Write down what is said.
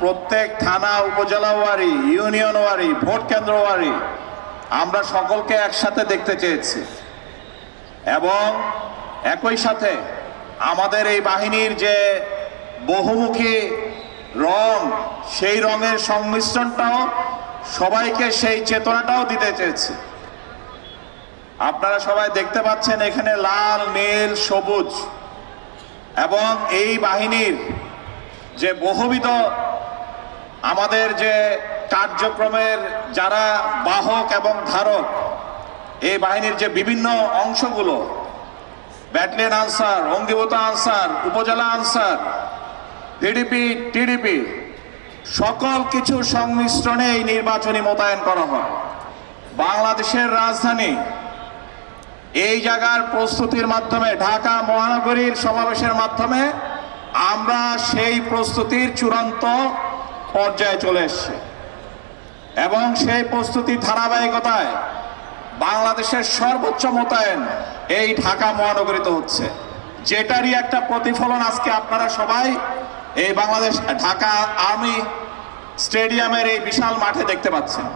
প্রত্যেক থানা উপজেলা ওয়ারি, ইউনিয়ন ওয়ারি, ভোট কেন্দ্র ওয়ারি আমরা সকলকে একসাথে দেখতে চেয়েছি এবং একই সাথে আমাদের এই বাহিনীর যে বহুমুখী রং, সেই রঙের সংমিশ্রণটাও সবাইকে সেই চেতনাটাও দিতে চেয়েছি। আপনারা সবাই দেখতে পাচ্ছেন এখানে লাল, নীল, সবুজ এবং এই বাহিনীর যে বহুবিধ আমাদের যে কার্যক্রমের যারা বাহক এবং ধারক, এই বাহিনীর যে বিভিন্ন অংশগুলো, ব্যাটালিয়ন আনসার, অঙ্গীভূত আনসার, উপজেলা আনসার, ভিডিপি, টিডিপি, সকল কিছু সংমিশ্রণে এই নির্বাচনী মোতায়েন করা হয়। বাংলাদেশের রাজধানী এই জায়গার প্রস্তুতির মাধ্যমে, ঢাকা মহানগরীর সমাবেশের মাধ্যমে আমরা সেই প্রস্তুতির চূড়ান্ত পর্যায়ে চলে এসেছি এবং সেই প্রস্তুতির ধারাবাহিকতায় বাংলাদেশের সর্বোচ্চ মোতায়েন এই ঢাকা মহানগরীতে হচ্ছে, যেটারই একটা প্রতিফলন আজকে আপনারা সবাই এই বাংলাদেশ ঢাকা আর্মি স্টেডিয়ামের এই বিশাল মাঠে দেখতে পাচ্ছেন।